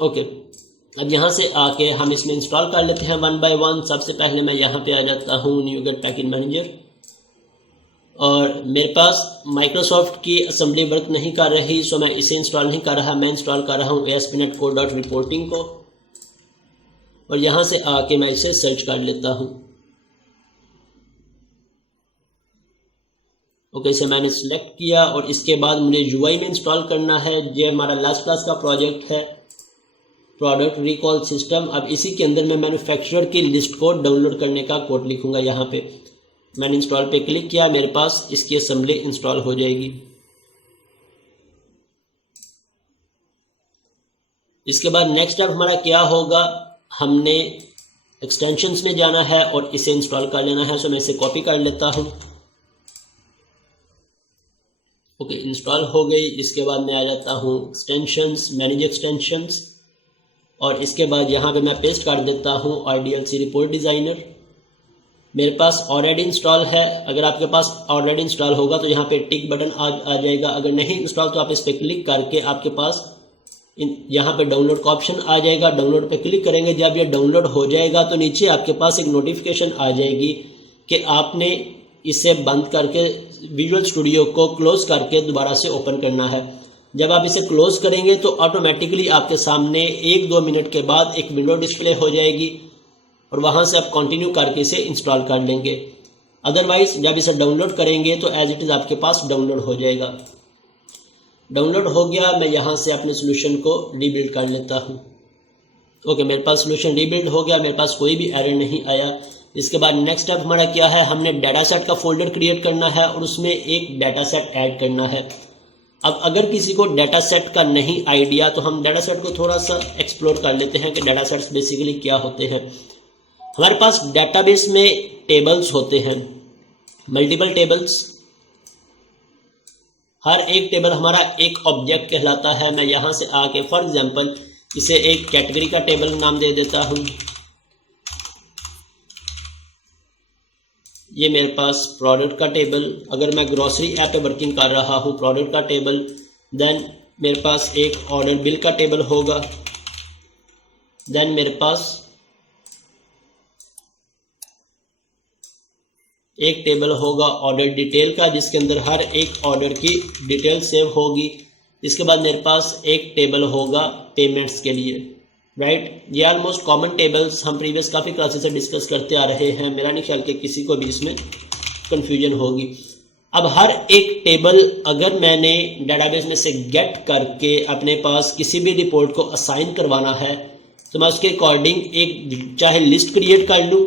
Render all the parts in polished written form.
Okay, अब यहाँ से आके हम इसमें इंस्टॉल कर लेते हैं वन बाय वन। सबसे पहले मैं यहाँ पे आ जाता हूँ न्यूगेट पैकेज मैनेजर, और मेरे पास माइक्रोसॉफ्ट की असेंबली वर्क नहीं कर रही, सो मैं इसे इंस्टॉल नहीं कर रहा। मैं इंस्टॉल कर रहा हूँ ASP.NET Core Reporting को, और यहाँ से आके मैं इसे सर्च कर लेता हूँ। ओके, इसे मैंने सिलेक्ट किया और इसके बाद मुझे UI में इंस्टॉल करना है। ये हमारा लास्ट क्लास का प्रोजेक्ट है, प्रोडक्ट रिकॉल सिस्टम। अब इसी के अंदर मैं मैन्युफैक्चरर की लिस्ट को डाउनलोड करने का कोड लिखूंगा। यहाँ पे मैंने इंस्टॉल पे क्लिक किया, मेरे पास इसकी असेंबली इंस्टॉल हो जाएगी। इसके बाद नेक्स्ट स्टेप हमारा क्या होगा, हमने एक्सटेंशंस में जाना है और इसे इंस्टॉल कर लेना है। सो मैं इसे कॉपी कर लेता हूँ। ओके, इंस्टॉल हो गई। इसके बाद मैं आ जाता हूँ एक्सटेंशंस, मैनेज एक्सटेंशंस, और इसके बाद यहाँ पे मैं पेस्ट कर देता हूँ RDLC रिपोर्ट डिज़ाइनर। मेरे पास ऑलरेडी इंस्टॉल है। अगर आपके पास ऑलरेडी इंस्टॉल होगा तो यहाँ पे टिक बटन आ जाएगा। अगर नहीं इंस्टॉल तो आप इस पर क्लिक करके आपके पास यहाँ पे डाउनलोड का ऑप्शन आ जाएगा। डाउनलोड पे क्लिक करेंगे, जब ये डाउनलोड हो जाएगा तो नीचे आपके पास एक नोटिफिकेशन आ जाएगी कि आपने इसे बंद करके विजुअल स्टूडियो को क्लोज करके दोबारा से ओपन करना है। जब आप इसे क्लोज करेंगे तो ऑटोमेटिकली आपके सामने 1-2 मिनट के बाद एक विंडो डिस्प्ले हो जाएगी, और वहाँ से आप कंटिन्यू करके इसे इंस्टॉल कर लेंगे। अदरवाइज जब इसे डाउनलोड करेंगे तो एज इट इज़ आपके पास डाउनलोड हो जाएगा। डाउनलोड हो गया, मैं यहाँ से अपने सोल्यूशन को रीबिल्ड कर लेता हूँ। ओके, मेरे पास सोल्यूशन रीबिल्ड हो गया, मेरे पास कोई भी एरर नहीं आया। इसके बाद नेक्स्ट स्टेप हमारा क्या है, हमने डाटा सेट का फोल्डर क्रिएट करना है और उसमें एक डाटा सेट ऐड करना है। अब अगर किसी को डाटा सेट का नहीं आइडिया तो हम डाटा सेट को थोड़ा सा एक्सप्लोर कर लेते हैं कि डाटा सेट्स बेसिकली क्या होते हैं। हमारे पास डेटाबेस में टेबल्स होते हैं, मल्टीपल टेबल्स। हर एक टेबल हमारा एक ऑब्जेक्ट कहलाता है। मैं यहाँ से आके फॉर एग्जांपल इसे एक कैटेगरी का टेबल नाम दे देता हूँ। ये मेरे पास प्रोडक्ट का टेबल, अगर मैं ग्रोसरी ऐप पे वर्किंग कर रहा हूँ, प्रोडक्ट का टेबल। देन मेरे पास एक ऑर्डर बिल का टेबल होगा। देन मेरे पास एक टेबल होगा ऑर्डर डिटेल का, जिसके अंदर हर एक ऑर्डर की डिटेल सेव होगी। इसके बाद मेरे पास एक टेबल होगा पेमेंट्स के लिए, राइट। ये ऑलमोस्ट कॉमन टेबल्स हम प्रीवियस काफ़ी क्लासेस से डिस्कस करते आ रहे हैं। मेरा नहीं ख्याल कि किसी को भी इसमें कन्फ्यूजन होगी। अब हर एक टेबल अगर मैंने डेटाबेस में से गेट करके अपने पास किसी भी रिपोर्ट को असाइन करवाना है तो मैं उसके अकॉर्डिंग एक चाहे लिस्ट क्रिएट कर लूँ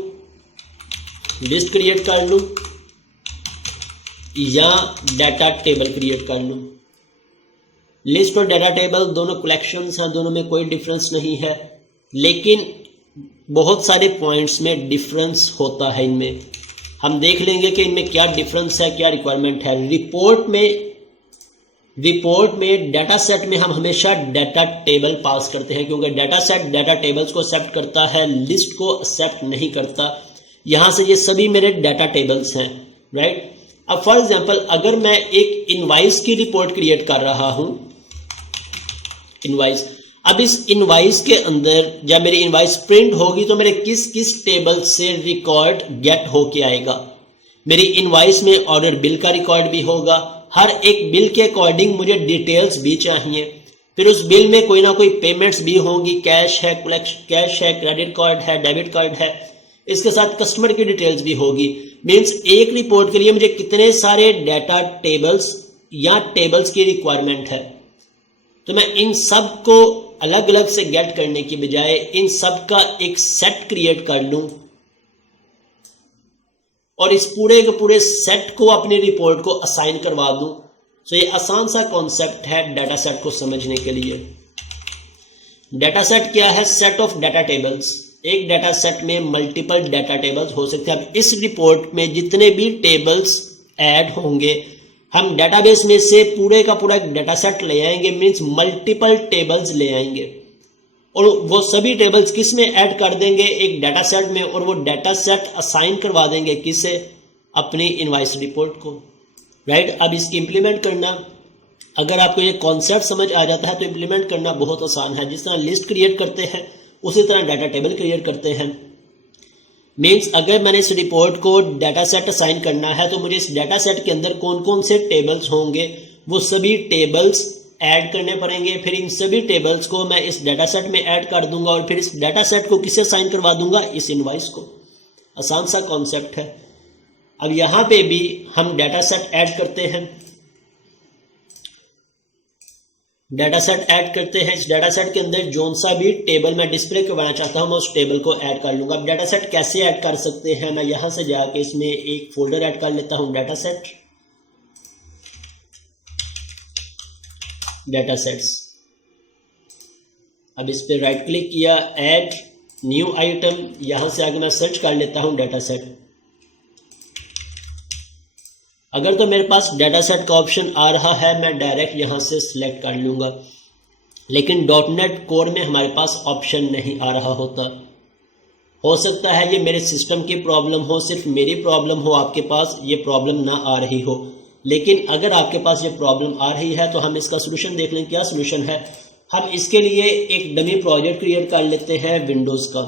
या डाटा टेबल क्रिएट कर लूँ। लिस्ट और डाटा टेबल दोनों कलेक्शंस हैं, दोनों में कोई डिफरेंस नहीं है, लेकिन बहुत सारे पॉइंट्स में डिफरेंस होता है। इनमें हम देख लेंगे कि इनमें क्या डिफरेंस है, क्या रिक्वायरमेंट है। रिपोर्ट में डाटा सेट में हम हमेशा डाटा टेबल पास करते हैं, क्योंकि डाटा सेट डाटा टेबल्स को एक्सेप्ट करता है, लिस्ट को एक्सेप्ट नहीं करता। यहाँ से ये सभी मेरे डाटा टेबल्स हैं, राइट। अब फॉर एग्जांपल अगर मैं एक इनवाइस की रिपोर्ट क्रिएट कर रहा हूँ, इनवाइस, अब इस इनवाइस के अंदर जब मेरी इनवाइस प्रिंट होगी तो मेरे किस किस टेबल से रिकॉर्ड गेट होके आएगा। मेरी इनवाइस में ऑर्डर बिल का रिकॉर्ड भी होगा। हर एक बिल के अकॉर्डिंग मुझे डिटेल्स भी चाहिए। फिर उस बिल में कोई ना कोई पेमेंट्स भी होंगी, कैश है, क्रेडिट कार्ड है, डेबिट कार्ड है, इसके साथ कस्टमर की डिटेल्स भी होगी। मीन्स एक रिपोर्ट के लिए मुझे कितने सारे डाटा टेबल्स या टेबल्स की रिक्वायरमेंट है। तो मैं इन सब को अलग अलग से गेट करने की बजाय इन सब का एक सेट क्रिएट कर लूं और इस पूरे के पूरे सेट को अपनी रिपोर्ट को असाइन करवा दूं। तो ये आसान सा कॉन्सेप्ट है डाटा सेट को समझने के लिए। डाटा सेट क्या है? Set of data tables. एक डाटा सेट में मल्टीपल डाटा टेबल्स हो सकते हैं। अब इस रिपोर्ट में जितने भी टेबल्स ऐड होंगे, हम डाटाबेस में से पूरे का पूरा एक डाटा सेट ले आएंगे, मीन्स मल्टीपल टेबल्स ले आएंगे, और वो सभी टेबल्स किस में ऐड कर देंगे? एक डाटा सेट में, और वो डाटा सेट असाइन करवा देंगे किसे? अपनी इनवाइस रिपोर्ट को, राइट। अब इसकी इंप्लीमेंट करना, अगर आपको ये कॉन्सेप्ट समझ आ जाता है तो इम्प्लीमेंट करना बहुत आसान है। जिस तरह लिस्ट क्रिएट करते हैं उसी तरह डाटा टेबल क्रिएट करते हैं। मीन्स अगर मैंने इस रिपोर्ट को डाटा सेट असाइन करना है तो मुझे इस डाटा सेट के अंदर कौन कौन से टेबल्स होंगे वो सभी टेबल्स ऐड करने पड़ेंगे। फिर इन सभी टेबल्स को मैं इस डाटा सेट में ऐड कर दूंगा और फिर इस डाटा सेट को किसे असाइन करवा दूंगा, इस इनवॉइस को। आसान सा कॉन्सेप्ट है। अब यहाँ पे भी हम डाटा सेट ऐड करते हैं। डाटा सेट ऐड करते हैं। इस डाटा सेट के अंदर जोन सा भी टेबल मैं डिस्प्ले करवाना चाहता हूँ मैं उस टेबल को ऐड कर लूँगा। अब डाटा सेट कैसे ऐड कर सकते हैं, मैं यहाँ से जाके इसमें एक फोल्डर ऐड कर लेता हूँ, डाटा सेट्स। अब इस पर राइट क्लिक किया, ऐड न्यू आइटम, यहाँ से आगे मैं सर्च कर लेता हूँ डाटा सेट। अगर तो मेरे पास डाटा सेट का ऑप्शन आ रहा है मैं डायरेक्ट यहाँ से सिलेक्ट कर लूँगा, लेकिन .NET कोर में हमारे पास ऑप्शन नहीं आ रहा होता। हो सकता है ये मेरे सिस्टम की प्रॉब्लम हो, सिर्फ मेरी प्रॉब्लम हो, आपके पास ये प्रॉब्लम ना आ रही हो। लेकिन अगर आपके पास ये प्रॉब्लम आ रही है तो हम इसका सोल्यूशन देख लें। क्या सोल्यूशन है, हम इसके लिए एक डमी प्रोजेक्ट क्रिएट कर लेते हैं विंडोज़ का,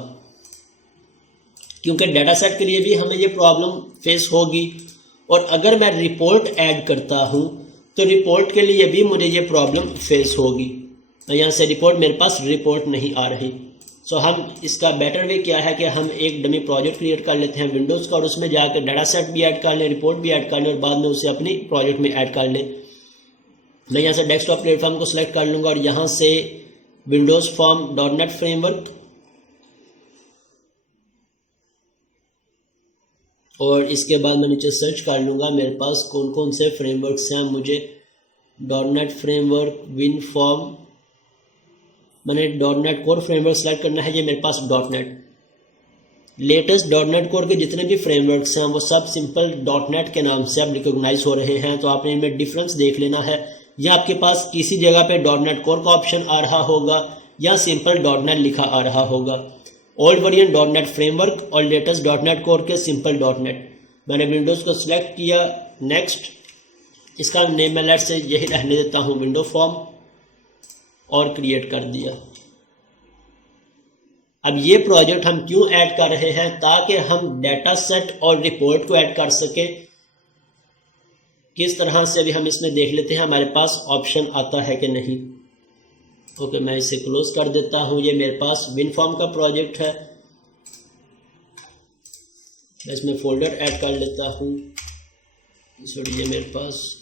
क्योंकि डाटा सेट के लिए भी हमें ये प्रॉब्लम फेस होगी। और अगर मैं रिपोर्ट ऐड करता हूँ तो रिपोर्ट के लिए भी मुझे ये प्रॉब्लम फेस होगी। तो यहाँ से रिपोर्ट, मेरे पास रिपोर्ट नहीं आ रही। सो हम इसका बेटर वे क्या है कि हम एक डमी प्रोजेक्ट क्रिएट कर लेते हैं विंडोज़ का और उसमें जाकर डाटा सेट भी ऐड कर लें, रिपोर्ट भी ऐड कर लें और बाद में उसे अपनी प्रोजेक्ट में ऐड कर लें। मैं यहाँ से डेस्कटॉप प्लेटफॉर्म को सिलेक्ट कर लूँगा और यहाँ से विंडोज़ फॉर्म .NET फ्रेमवर्क, और इसके बाद मैं नीचे सर्च कर लूँगा मेरे पास कौन कौन से फ्रेमवर्क्स हैं। मुझे .NET फ्रेमवर्क, WinForm, मैंने .NET कोर फ्रेमवर्क सेलेक्ट करना है। ये मेरे पास .NET लेटेस्ट .NET कोर के जितने भी फ्रेमवर्क्स हैं वो सब सिंपल .NET के नाम से अब रिकॉग्नाइज हो रहे हैं। तो आपने इनमें डिफरेंस देख लेना है। या आपके पास किसी जगह पे .NET कोर का ऑप्शन आ रहा होगा या सिंपल .NET लिखा आ रहा होगा। ओल्ड वर्जन .NET फ्रेमवर्क और लेटेस्ट .NET कोर के सिंपल .NET। मैंने विंडोज़ को सिलेक्ट किया, नेक्स्ट। इसका नेम मैं लेट्स से यही रहने देता हूँ, विंडो फॉर्म, और क्रिएट कर दिया। अब ये प्रोजेक्ट हम क्यों ऐड कर रहे हैं, ताकि हम डाटा सेट और रिपोर्ट को ऐड कर सकें। किस तरह से अभी हम इसमें देख लेते हैं हमारे पास ऑप्शन आता है कि नहीं। ओके, मैं इसे क्लोज कर देता हूँ। ये मेरे पास WinForm का प्रोजेक्ट है। मैं इसमें फोल्डर ऐड कर लेता हूँ। सॉरी, ये मेरे पास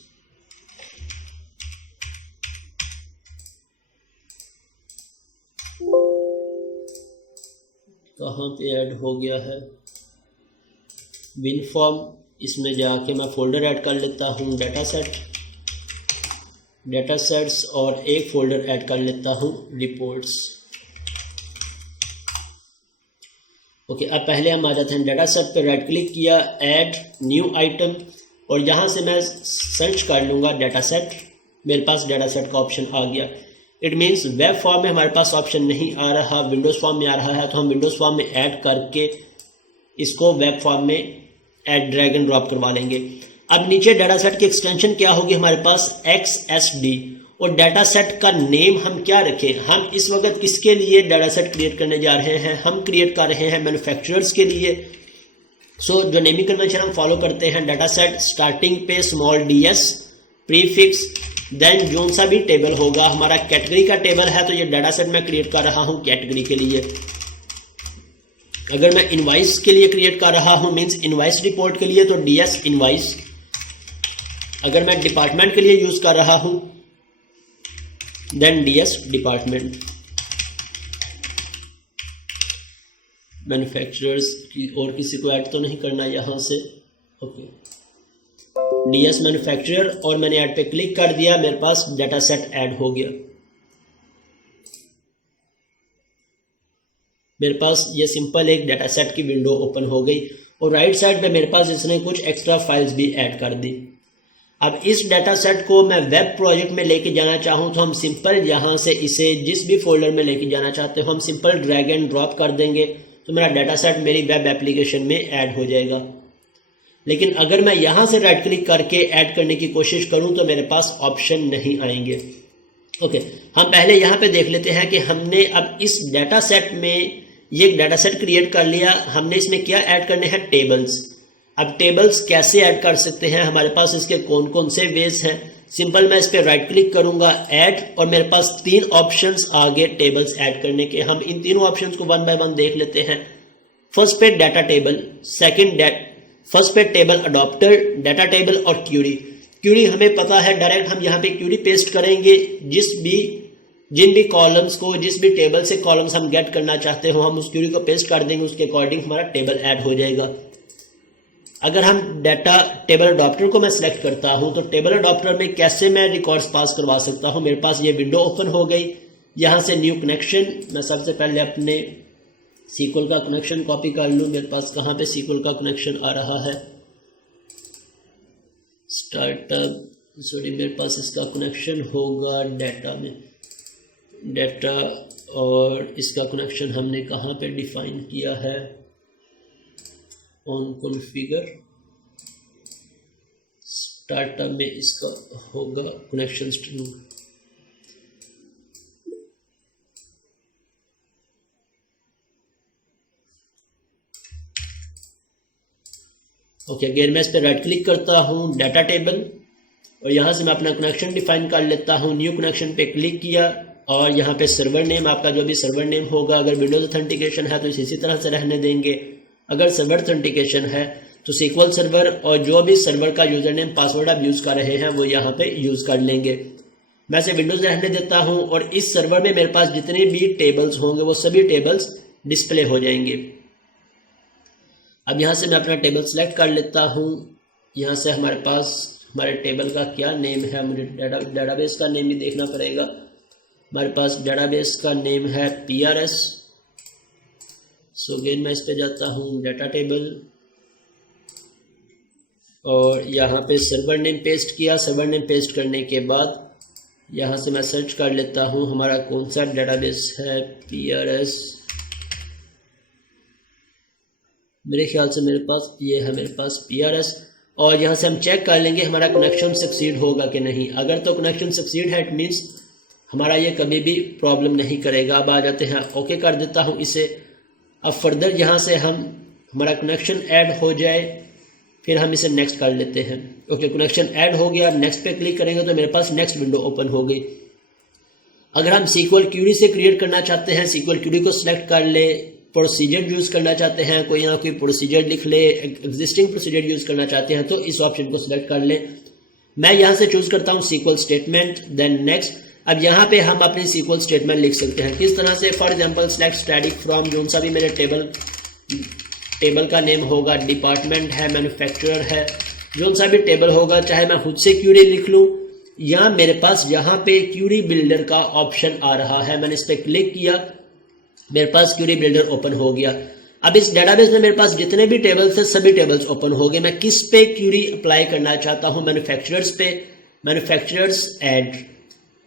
कहाँ पे ऐड हो गया है, WinForm। इसमें जाके मैं फोल्डर ऐड कर लेता हूँ, डाटा सेट्स, और एक फोल्डर ऐड कर लेता हूँ, रिपोर्ट्स। ओके, अब पहले हम आ जाते हैं डाटा सेट पर, राइट क्लिक किया, ऐड न्यू आइटम, और यहाँ से मैं सर्च कर लूँगा डाटा सेट। मेरे पास डाटा सेट का ऑप्शन आ गया। इट मीन्स वेब फॉर्म में हमारे पास ऑप्शन नहीं आ रहा, विंडोज़ फॉर्म में आ रहा है। तो हम विंडोज़ फॉर्म में ऐड करके इसको वेब फॉर्म में ऐड ड्रैग एंड ड्रॉप करवा लेंगे। अब नीचे डाटा सेट की एक्सटेंशन क्या होगी हमारे पास, XSD। और डाटा सेट का नेम हम क्या रखें, हम इस वक्त किसके लिए डाटा सेट क्रिएट करने जा रहे हैं, हम क्रिएट कर रहे हैं मैन्युफैक्चरर्स के लिए। सो जो नेमिंग कन्वेंशन हम फॉलो करते हैं, डाटा सेट स्टार्टिंग पे स्मॉल ds, प्रीफिक्स, देन जोन सा भी टेबल होगा, हमारा कैटेगरी का टेबल है तो ये डाटा सेट मैं क्रिएट कर रहा हूँ कैटेगरी के लिए। अगर मैं इनवाइस के लिए क्रिएट कर रहा हूँ, मीन्स इनवाइस रिपोर्ट के लिए, तो DS इनवाइस। अगर मैं डिपार्टमेंट के लिए यूज कर रहा हूँ देन DS डिपार्टमेंट। मैन्युफैक्चरर्स की और किसी को ऐड तो नहीं करना यहाँ से। ओके, DS मैन्युफैक्चरर, और मैंने ऐड पे क्लिक कर दिया, मेरे पास डाटा सेट ऐड हो गया। मेरे पास ये सिंपल एक डाटा सेट की विंडो ओपन हो गई और राइट साइड पे मेरे पास इसने कुछ एक्स्ट्रा फाइल्स भी ऐड कर दी। अब इस डाटा सेट को मैं वेब प्रोजेक्ट में लेके जाना चाहूँ तो हम सिंपल यहाँ से इसे जिस भी फोल्डर में लेके जाना चाहते हो हम सिंपल ड्रैग एंड ड्रॉप कर देंगे तो मेरा डाटा सेट मेरी वेब एप्लीकेशन में ऐड हो जाएगा। लेकिन अगर मैं यहाँ से राइट क्लिक करके ऐड करने की कोशिश करूँ तो मेरे पास ऑप्शन नहीं आएंगे। ओके, हम पहले यहाँ पे देख लेते हैं कि हमने अब इस डाटा सेट में ये एक डाटा सेट क्रिएट कर लिया। हमने इसमें क्या ऐड करने हैं, टेबल्स। अब टेबल्स कैसे ऐड कर सकते हैं, हमारे पास इसके कौन कौन से वेज हैं। सिंपल मैं इस पर राइट क्लिक करूंगा, ऐड, और मेरे पास 3 ऑप्शंस आ गए टेबल्स ऐड करने के। हम इन तीनों ऑप्शंस को वन बाय वन देख लेते हैं। फर्स्ट पे डाटा टेबल, फर्स्ट पे टेबल अडॉप्टर, डाटा टेबल और क्यूरी। क्यूरी हमें पता है, डायरेक्ट हम यहाँ पे क्यूरी पेस्ट करेंगे। जिन भी कॉलम्स को, जिस भी टेबल से कॉलम्स हम गेट करना चाहते हो, हम उस क्यूरी को पेस्ट कर देंगे, उसके अकॉर्डिंग हमारा टेबल ऐड हो जाएगा। अगर हम डाटा टेबल अडॉप्टर को मैं सिलेक्ट करता हूं तो टेबल अडॉप्टर में कैसे मैं रिकॉर्ड्स पास करवा सकता हूं। मेरे पास ये विंडो ओपन हो गई। यहां से न्यू कनेक्शन, मैं सबसे पहले अपने सीक्वल का कनेक्शन कॉपी कर लूं। मेरे पास कहां पे सीक्वल का कनेक्शन आ रहा है, स्टार्टअप, सॉरी, मेरे पास इसका कनेक्शन होगा डाटा में, डाटा, और इसका कनेक्शन हमने कहां पे डिफाइन किया है, ऑन कॉन्फ़िगर, स्टार्टअप में इसका होगा कनेक्शन स्ट्रिंग। ओके, अगेन मैं इस पर राइट क्लिक करता हूँ, डाटा टेबल, और यहाँ से मैं अपना कनेक्शन डिफाइन कर लेता हूँ। न्यू कनेक्शन पे क्लिक किया और यहाँ पे सर्वर नेम, आपका जो भी सर्वर नेम होगा, अगर विंडोज ऑथेंटिकेशन है तो इसी तरह से रहने देंगे। अगर सर्वर ऑथेंटिकेशन है तो सीक्वल सर्वर, और जो भी सर्वर का यूजर नेम पासवर्ड आप यूज़ कर रहे हैं वो यहाँ पे यूज़ कर लेंगे। मैं इसे विंडोज रहने देता हूँ और इस सर्वर में मेरे पास जितने भी टेबल्स होंगे वो सभी टेबल्स डिस्प्ले हो जाएंगे। अब यहाँ से मैं अपना टेबल सेलेक्ट कर लेता हूँ। यहाँ से हमारे पास हमारे टेबल का क्या नेम है, मुझे डाटाबेस का नेम भी देखना पड़ेगा। हमारे पास डाटाबेस का नेम है PRS। सो अगेन मैं इस पे जाता हूँ, डाटा टेबल, और यहाँ पे सर्वर नेम पेस्ट किया। सर्वर नेम पेस्ट करने के बाद यहाँ से मैं सर्च कर लेता हूँ हमारा कौन सा डाटाबेस है, PRS। मेरे ख्याल से मेरे पास ये है, मेरे पास PRS। और यहाँ से हम चेक कर लेंगे हमारा कनेक्शन सक्सीड होगा कि नहीं। अगर तो कनेक्शन सक्सीड है, इट मीन्स हमारा ये कभी भी प्रॉब्लम नहीं करेगा। अब आ जाते हैं, ओके कर देता हूँ इसे। अब फर्दर यहाँ से हमारा कनेक्शन ऐड हो जाए, फिर हम इसे नेक्स्ट कर लेते हैं। ओके, कनेक्शन ऐड हो गया। अब नेक्स्ट पे क्लिक करेंगे तो मेरे पास नेक्स्ट विंडो ओपन हो गई। अगर हम सीक्वल क्यूरी से क्रिएट करना चाहते हैं, सीक्वल क्यूरी को सिलेक्ट कर ले। प्रोसीजर यूज़ करना चाहते हैं, कोई यहाँ कोई प्रोसीजर लिख ले, एग्जिस्टिंग प्रोसीजर यूज़ करना चाहते हैं तो इस ऑप्शन को सिलेक्ट कर ले। मैं यहाँ से चूज़ करता हूँ सीक्वल स्टेटमेंट, देन नेक्स्ट। अब यहाँ पे हम अपनी सीक्वल स्टेटमेंट लिख सकते हैं किस तरह से। For example select static from, जो सा भी मेरे टेबल का नेम होगा, डिपार्टमेंट है, मैन्युफैक्चरर है, जो सा भी टेबल होगा, चाहे मैं खुद से क्यूरी लिख लूँ या मेरे पास यहाँ पे क्यूरी बिल्डर का ऑप्शन आ रहा है। मैंने इस पर क्लिक किया, मेरे पास क्यूरी बिल्डर ओपन हो गया। अब इस डेटाबेस में मेरे पास जितने भी टेबल्स हैं सभी टेबल्स ओपन हो गए। मैं किस पे क्यूरी अप्लाई करना चाहता हूँ, मैन्युफैक्चरर्स पे, मैन्युफैक्चरर्स ऐड,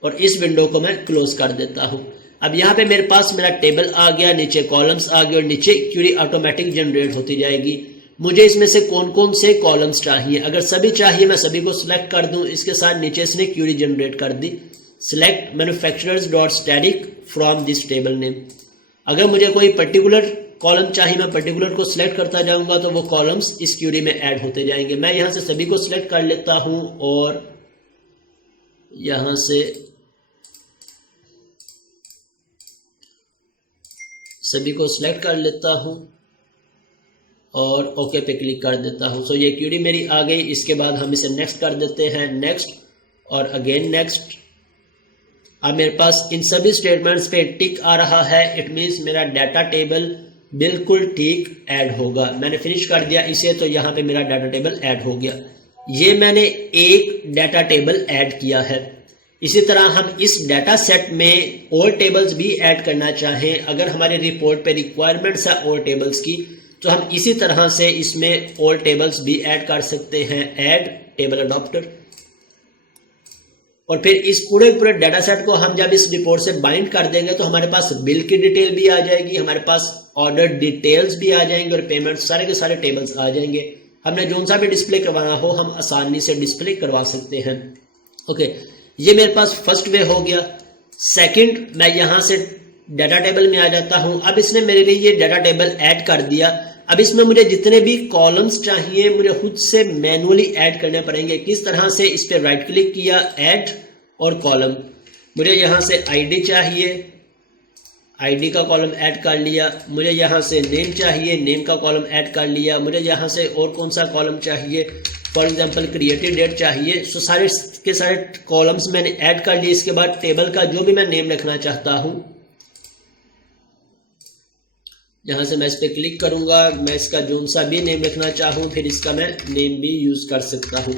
और इस विंडो को मैं क्लोज कर देता हूँ। अब यहाँ पे मेरे पास मेरा टेबल आ गया, नीचे कॉलम्स आ गए और नीचे क्यूरी ऑटोमेटिक जनरेट होती जाएगी। मुझे इसमें से कौन कौन से कॉलम्स चाहिए, अगर सभी चाहिए मैं सभी को सिलेक्ट कर दूं। इसके साथ नीचे इसने क्यूरी जनरेट कर दी, select manufacturers dot static from this table name. अगर मुझे कोई पर्टिकुलर कॉलम चाहिए, मैं पर्टिकुलर को सिलेक्ट करता जाऊंगा तो वो कॉलम्स इस क्यूरी में ऐड होते जाएंगे। मैं यहाँ से सभी को सिलेक्ट कर लेता हूँ और यहाँ से सभी को सिलेक्ट कर लेता हूँ और ओके पे क्लिक कर देता हूँ। सो ये क्यूरी मेरी आ गई। इसके बाद हम इसे नेक्स्ट कर देते हैं, नेक्स्ट और अगेन नेक्स्ट। अब मेरे पास इन सभी स्टेटमेंट्स पे टिक आ रहा है, इट मीन्स मेरा डाटा टेबल बिल्कुल ठीक ऐड होगा। मैंने फिनिश कर दिया इसे तो यहाँ पे मेरा डाटा टेबल ऐड हो गया। ये मैंने एक डाटा टेबल ऐड किया है। इसी तरह हम इस डाटा सेट में और टेबल्स भी ऐड करना चाहें, अगर हमारे रिपोर्ट पे रिक्वायरमेंट्स है और टेबल्स की, तो हम इसी तरह से इसमें और टेबल्स भी ऐड कर सकते हैं। ऐड टेबल अडॉप्टर, और फिर इस पूरे डाटा सेट को हम जब इस रिपोर्ट से बाइंड कर देंगे तो हमारे पास बिल की डिटेल भी आ जाएगी, हमारे पास ऑर्डर डिटेल्स भी आ जाएंगे और पेमेंट, सारे के सारे टेबल्स आ जाएंगे। हमने जो सा भी डिस्प्ले करवाना हो हम आसानी से डिस्प्ले करवा सकते हैं। ओके, ये मेरे पास फर्स्ट वे हो गया। सेकंड, मैं यहाँ से डाटा टेबल में आ जाता हूँ। अब इसने मेरे लिए ये डाटा टेबल ऐड कर दिया। अब इसमें मुझे जितने भी कॉलम्स चाहिए मुझे खुद से मैनुअली ऐड करने पड़ेंगे। किस तरह से? इस पर राइट क्लिक किया, ऐड और कॉलम। मुझे यहाँ से आईडी चाहिए, आईडी का कॉलम ऐड कर लिया। मुझे यहाँ से नेम चाहिए, नेम का कॉलम ऐड कर लिया। मुझे यहाँ से और कौन सा कॉलम चाहिए? फॉर एग्जांपल क्रिएटेड डेट चाहिए। सो सारे के सारे कॉलम्स मैंने ऐड कर लिए। इसके बाद टेबल का जो भी मैं नेम रखना चाहता हूँ, यहाँ से मैं इस पर क्लिक करूँगा। मैं इसका जो सा भी नेम रखना चाहूँ फिर इसका मैं नेम भी यूज़ कर सकता हूँ।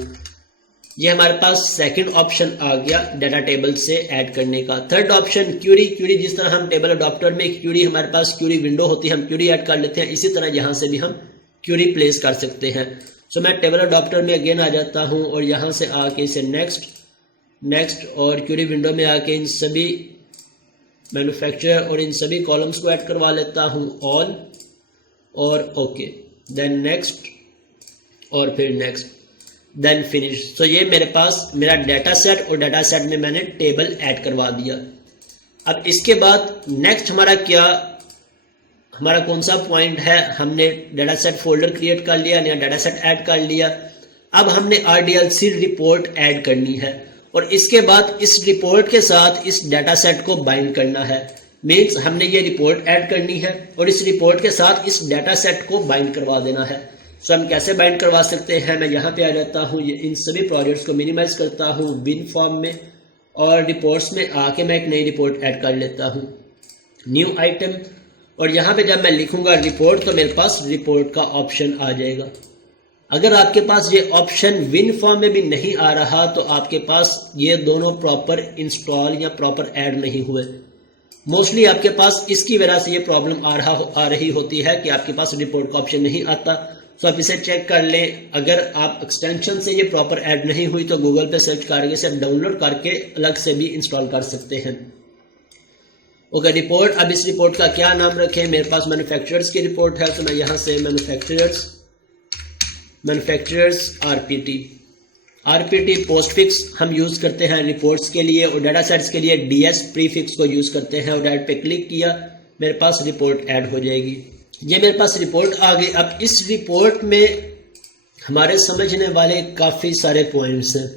ये हमारे पास सेकंड ऑप्शन आ गया डाटा टेबल से ऐड करने का। Third option Curie. क्यूरी जिस तरह हम टेबल अडॉप्टर में क्यूरी, हमारे पास क्यूरी विंडो होती है, हम क्यूरी ऐड कर लेते हैं, इसी तरह यहाँ से भी हम क्यूरी प्लेस कर सकते हैं। सो मैं टेबल अडॉप्टर में अगेन आ जाता हूँ और यहाँ से आके इसे नेक्स्ट और क्यूरी विंडो में आके इन सभी मैन्युफैक्चरर और इन सभी कॉलम्स को ऐड करवा लेता हूँ, ऑल और ओके, देन नेक्स्ट और फिर नेक्स्ट, देन फिनिश। तो ये मेरे पास मेरा डाटा सेट और डाटा सेट में मैंने टेबल ऐड करवा दिया। अब इसके बाद नेक्स्ट हमारा कौन सा पॉइंट है? हमने डाटा सेट फोल्डर क्रिएट कर लिया या डाटा सेट ऐड कर लिया। अब हमने RDLC रिपोर्ट ऐड करनी है और इसके बाद इस रिपोर्ट के साथ इस डाटा सेट को बाइंड करना है। मीन्स हमने ये रिपोर्ट ऐड करनी है और इस रिपोर्ट के साथ इस डाटा सेट को बाइंड करवा देना है। सो हम कैसे बाइंड करवा सकते हैं? मैं यहाँ पे आ जाता हूँ, इन सभी प्रोजेक्ट्स को मिनिमाइज करता हूँ बिन फॉर्म में और रिपोर्ट्स में आके मैं एक नई रिपोर्ट ऐड कर लेता हूँ, न्यू आइटम। और यहाँ पे जब मैं लिखूंगा रिपोर्ट तो मेरे पास रिपोर्ट का ऑप्शन आ जाएगा। अगर आपके पास ये ऑप्शन विन फॉर्म में भी नहीं आ रहा तो आपके पास ये दोनों प्रॉपर इंस्टॉल या प्रॉपर ऐड नहीं हुए। मोस्टली आपके पास इसकी वजह से ये प्रॉब्लम आ रही होती है कि आपके पास रिपोर्ट का ऑप्शन नहीं आता। तो आप इसे चेक कर लें। अगर आप एक्सटेंशन से ये प्रॉपर ऐड नहीं हुई तो गूगल पे सर्च करके इसे डाउनलोड करके अलग से भी इंस्टॉल कर सकते हैं। Okay, report. अब इस रिपोर्ट का क्या नाम रखें? मेरे पास मैन्युफैक्चरर्स की रिपोर्ट है तो मैं यहाँ से मैन्युफैक्चरर्स आरपीटी पोस्टफिक्स हम यूज़ करते हैं रिपोर्ट्स के लिए और डाटा सेट्स के लिए DS प्रीफिक्स को यूज़ करते हैं। और ऐड पे क्लिक किया, मेरे पास रिपोर्ट ऐड हो जाएगी। ये मेरे पास रिपोर्ट आ गई। अब इस रिपोर्ट में हमारे समझने वाले काफ़ी सारे पॉइंट्स हैं।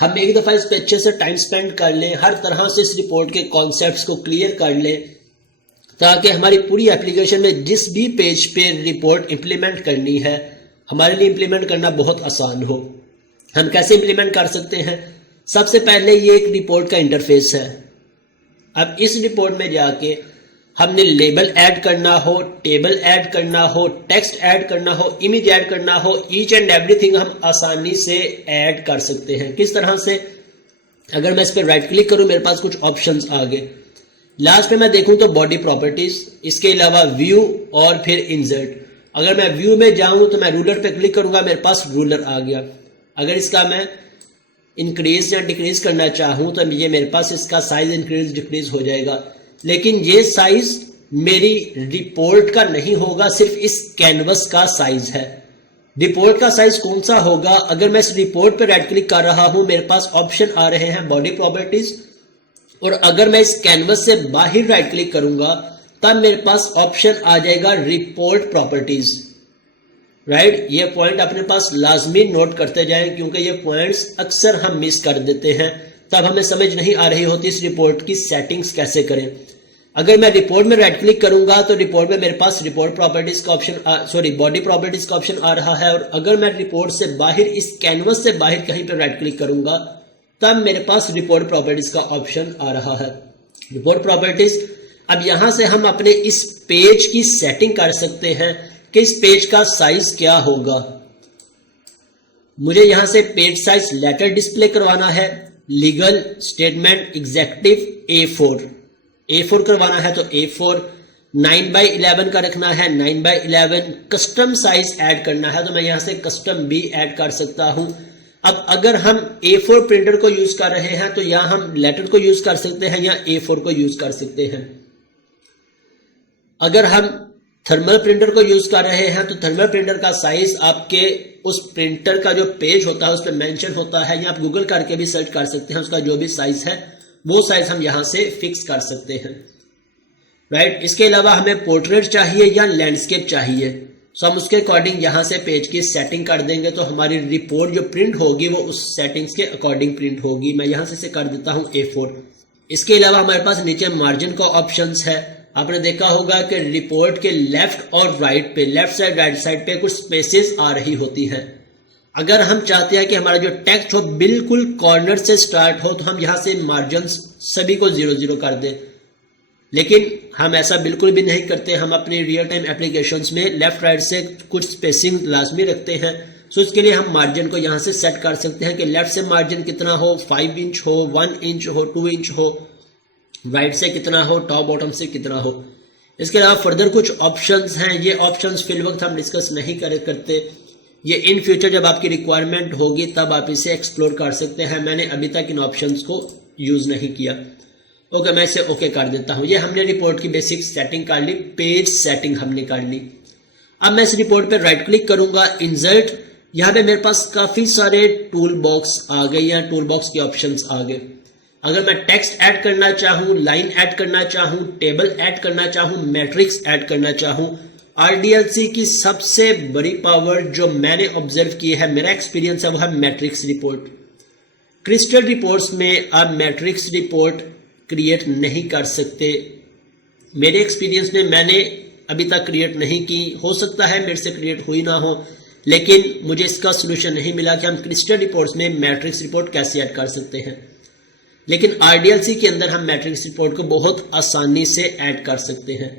हम एक दफ़ा इस पर अच्छे से टाइम स्पेंड कर लें, हर तरह से इस रिपोर्ट के कॉन्सेप्ट्स को क्लियर कर लें ताकि हमारी पूरी एप्लीकेशन में जिस भी पेज पे रिपोर्ट इम्प्लीमेंट करनी है हमारे लिए इम्प्लीमेंट करना बहुत आसान हो। हम कैसे इम्प्लीमेंट कर सकते हैं? सबसे पहले ये एक रिपोर्ट का इंटरफेस है। अब इस रिपोर्ट में जाके हमने लेबल ऐड करना हो, टेबल ऐड करना हो, टेक्स्ट ऐड करना हो, इमेज ऐड करना हो, ईच एंड एवरीथिंग हम आसानी से ऐड कर सकते हैं। किस तरह से? अगर मैं इस पर राइट क्लिक करूं मेरे पास कुछ ऑप्शंस आ गए। लास्ट में मैं देखूं तो बॉडी प्रॉपर्टीज, इसके अलावा व्यू और फिर इंसर्ट। अगर मैं व्यू में जाऊं तो मैं रूलर पे क्लिक करूंगा, मेरे पास रूलर आ गया। अगर इसका मैं इंक्रीज या डिक्रीज करना चाहूं तो ये मेरे पास इसका साइज इंक्रीज डिक्रीज हो जाएगा। लेकिन ये साइज मेरी रिपोर्ट का नहीं होगा, सिर्फ इस कैनवस का साइज है। रिपोर्ट का साइज कौन सा होगा? अगर मैं इस रिपोर्ट पर राइट क्लिक कर रहा हूं मेरे पास ऑप्शन आ रहे हैं बॉडी प्रॉपर्टीज और अगर मैं इस कैनवस से बाहर राइट क्लिक करूंगा तब मेरे पास ऑप्शन आ जाएगा रिपोर्ट प्रॉपर्टीज। राइट, ये पॉइंट अपने पास लाजमी नोट करते जाएं क्योंकि ये पॉइंट्स अक्सर हम मिस कर देते हैं, तब हमें समझ नहीं आ रही होती इस रिपोर्ट की सेटिंग्स कैसे करें। अगर मैं रिपोर्ट में राइट क्लिक करूंगा तो रिपोर्ट में मेरे पास रिपोर्ट प्रॉपर्टीज का ऑप्शन बॉडी प्रॉपर्टीज का ऑप्शन आ रहा है और अगर मैं रिपोर्ट से बाहर इस कैनवस से बाहर कहीं पर राइट क्लिक करूंगा तब मेरे पास रिपोर्ट प्रॉपर्टीज का ऑप्शन आ रहा है, रिपोर्ट प्रॉपर्टीज। अब यहां से हम अपने इस पेज की सेटिंग कर सकते हैं कि इस पेज का साइज क्या होगा। मुझे यहां से पेज साइज लेटर डिस्प्ले करवाना है, लीगल, स्टेटमेंट, एग्जेक्टिव, A4 करवाना है तो A4, 9x11 का रखना है 9x11, कस्टम साइज ऐड करना है तो मैं यहां से कस्टम B ऐड कर सकता हूं। अब अगर हम A4 प्रिंटर को यूज कर रहे हैं तो यहां हम लेटर को यूज कर सकते हैं या A4 को यूज कर सकते हैं। अगर हम थर्मल प्रिंटर को यूज कर रहे हैं तो थर्मल प्रिंटर का साइज आपके उस प्रिंटर का जो पेज होता है उस पर मेंशन होता है, या आप गूगल करके भी सर्च कर सकते हैं, उसका जो भी साइज है वो साइज हम यहाँ से फिक्स कर सकते हैं, राइट। इसके अलावा हमें पोर्ट्रेट चाहिए या लैंडस्केप चाहिए, सो हम उसके अकॉर्डिंग यहाँ से पेज की सेटिंग कर देंगे तो हमारी रिपोर्ट जो प्रिंट होगी वो उस सेटिंग्स के अकॉर्डिंग प्रिंट होगी। मैं यहाँ से इसे कर देता हूँ A4। इसके अलावा हमारे पास नीचे मार्जिन का ऑप्शंस है। आपने देखा होगा कि रिपोर्ट के लेफ्ट और राइट पे, लेफ्ट साइड राइट साइड पे कुछ स्पेसेस आ रही होती हैं। अगर हम चाहते हैं कि हमारा जो टेक्स्ट हो बिल्कुल कॉर्नर से स्टार्ट हो तो हम यहाँ से मार्जिन सभी को 0 कर दें, लेकिन हम ऐसा बिल्कुल भी नहीं करते। हम अपनी रियल टाइम एप्लीकेशंस में लेफ्ट राइट से कुछ स्पेसिंग लाजमी रखते हैं। सो इसके लिए हम मार्जिन को यहाँ से सेट कर सकते हैं कि लेफ्ट से मार्जिन कितना हो, 5 इंच हो, 1 इंच हो, 2 इंच हो, राइट से कितना हो, टॉप बॉटम से कितना हो। इसके अलावा फर्दर कुछ ऑप्शंस हैं, ये ऑप्शंस फिल वक्त हम डिस्कस नहीं करते, ये इन फ्यूचर जब आपकी रिक्वायरमेंट होगी तब आप इसे एक्सप्लोर कर सकते हैं। मैंने अभी तक इन ऑप्शंस को यूज़ नहीं किया। ओके, मैं इसे ओके कर देता हूँ। ये हमने रिपोर्ट की बेसिक सेटिंग कर ली, पेज सेटिंग हमने कर ली। अब मैं इस रिपोर्ट पे राइट क्लिक करूंगा, इंसर्ट, यहाँ पे मेरे पास काफ़ी सारे टूल बॉक्स आ गए या टूल बॉक्स के ऑप्शंस आ गए। अगर मैं टेक्स्ट ऐड करना चाहूँ, लाइन ऐड करना चाहूँ, टेबल ऐड करना चाहूँ, मैट्रिक्स ऐड करना चाहूँ, RDLC की सबसे बड़ी पावर जो मैंने ऑब्जर्व की है, मेरा एक्सपीरियंस है, वो है मैट्रिक्स रिपोर्ट। क्रिस्टल रिपोर्ट्स में आप मैट्रिक्स रिपोर्ट क्रिएट नहीं कर सकते। मेरे एक्सपीरियंस में मैंने अभी तक क्रिएट नहीं की, हो सकता है मेरे से क्रिएट हुई ना हो, लेकिन मुझे इसका सोल्यूशन नहीं मिला कि हम क्रिस्टल रिपोर्ट्स में मैट्रिक्स रिपोर्ट कैसे ऐड कर सकते हैं। लेकिन RDLC के अंदर हम मैट्रिक्स रिपोर्ट को बहुत आसानी से ऐड कर सकते हैं।